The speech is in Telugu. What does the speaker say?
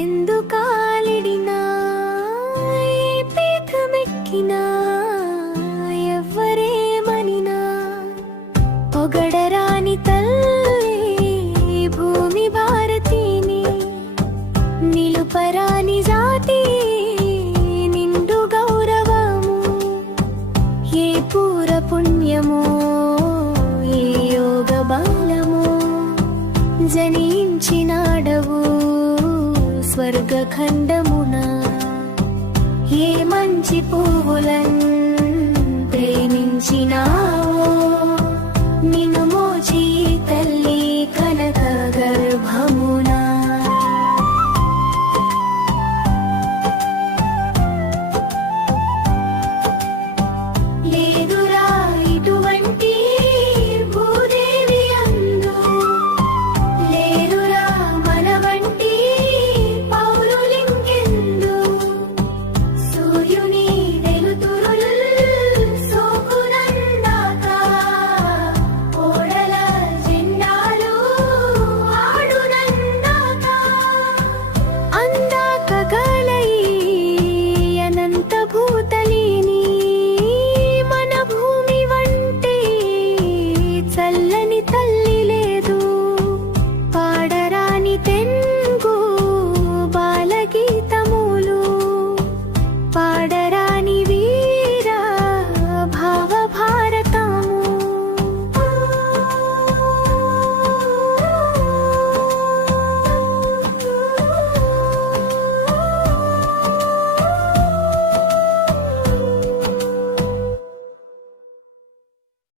ఎందుకాలిడినా ఏ పీఠమెక్కినా ఎవ్వరేమనినా పొగడరాని తల్లి భూమి భారతిని, నిలుపరాని జాతి నిండు గౌరవము. ఏ పూర పుణ్యమో ఏ యోగ బలమో జనించినాడవు స్వర్గఖండమున. ఏ మంచి పువ్వులన్ ప్రేమించినా